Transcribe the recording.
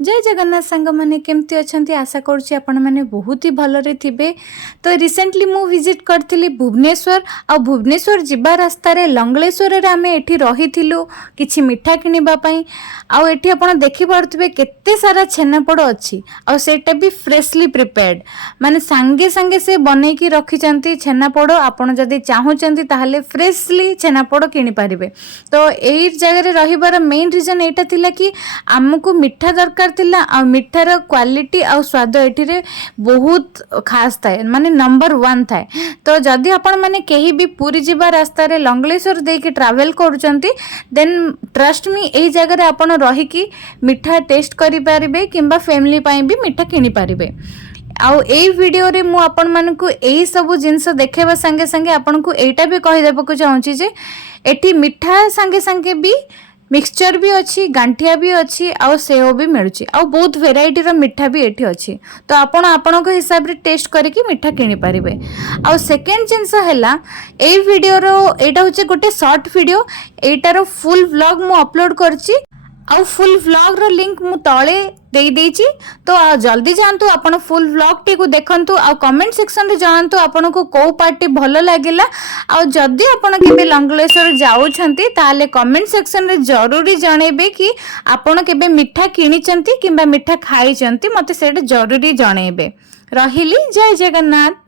जय जगन्नाथ सांग मैंने केमती अच्छा आशा करुँची आपण मैंने बहुत ही भलरे थिबे। तो रिसेंटली मु विजिट करथिली भुवनेश्वर आ भुवनेश्वर जिबा रास्ता रे लंगलेश्वर रे आमे एठी रहिथिलु किछि मिठा किनिबा पई। आ एठी आपण देखि पारुथिबे केते सारा छेनापोड़ अछि आ सेटा भी फ्रेशली प्रिपेयर्ड माने सांगे सांगे से बनै की रखिचंती छेनापोड़। आपण जदी चाहुचंती ताहले फ्रेशली छेनापोड़ किनि पारिबे। तो एई जगह रे रहिबार मेन रीजन एटा थिला कि आमको मिठा दरकार थिला आ मिठार क्वालिटी आ स्वाद एठी बहुत खास थाए माने नंबर 1 थाए। तो जदि आपण माने केही भी पूरी जिबा रास्ता रे लंगलेश्वर दे के ट्रैवल करूचंती देन ट्रस्ट मी एही जगह रे आपण रही की मिठा टेस्ट करि पारिबे किंबा फैमिली पई भी मिठा किनि पारिबे। आउ एई वीडियो रे मु आपण मानकु एही सब जिंस देखेबा संगे संगे आपण को एटा भी कहि देबा को चाहूची जे एठी मिठा संगे संगे भी मिक्सचर भी अच्छी गांठिया भी अच्छी आउ सेव भी मिलुची आउ बहुत वेराइटी रो मिठा भी एठी अच्छी। तो आपण आपणक हिसाब रे टेस्ट करके मिठा किनि पारिबे। आउ सेकेंड जिंस हैला एई वीडियो रो एटा होचे गोटे शॉर्ट वीडियो एटारो फुल व्लॉग मु अपलोड करची आउ फुल व्लॉग रो लिंक मु तळे देई देइची। तो जल्दी जानतु आपण फुल व्लॉग टी को देखंतु आ कमेंट सेक्शन रे जानतु आपण को को पार्टी भलो लागेला। आ जदी आपण केबे लंगलेश्वर जाउछंती ताले कमेंट सेक्शन रे जरूरी जणेबे कि आपण केबे मिठा किनिचंती किंबा मिठा खाइचंती मते सेटा जरूरी जणेबे। रहिली जय जगन्नाथ।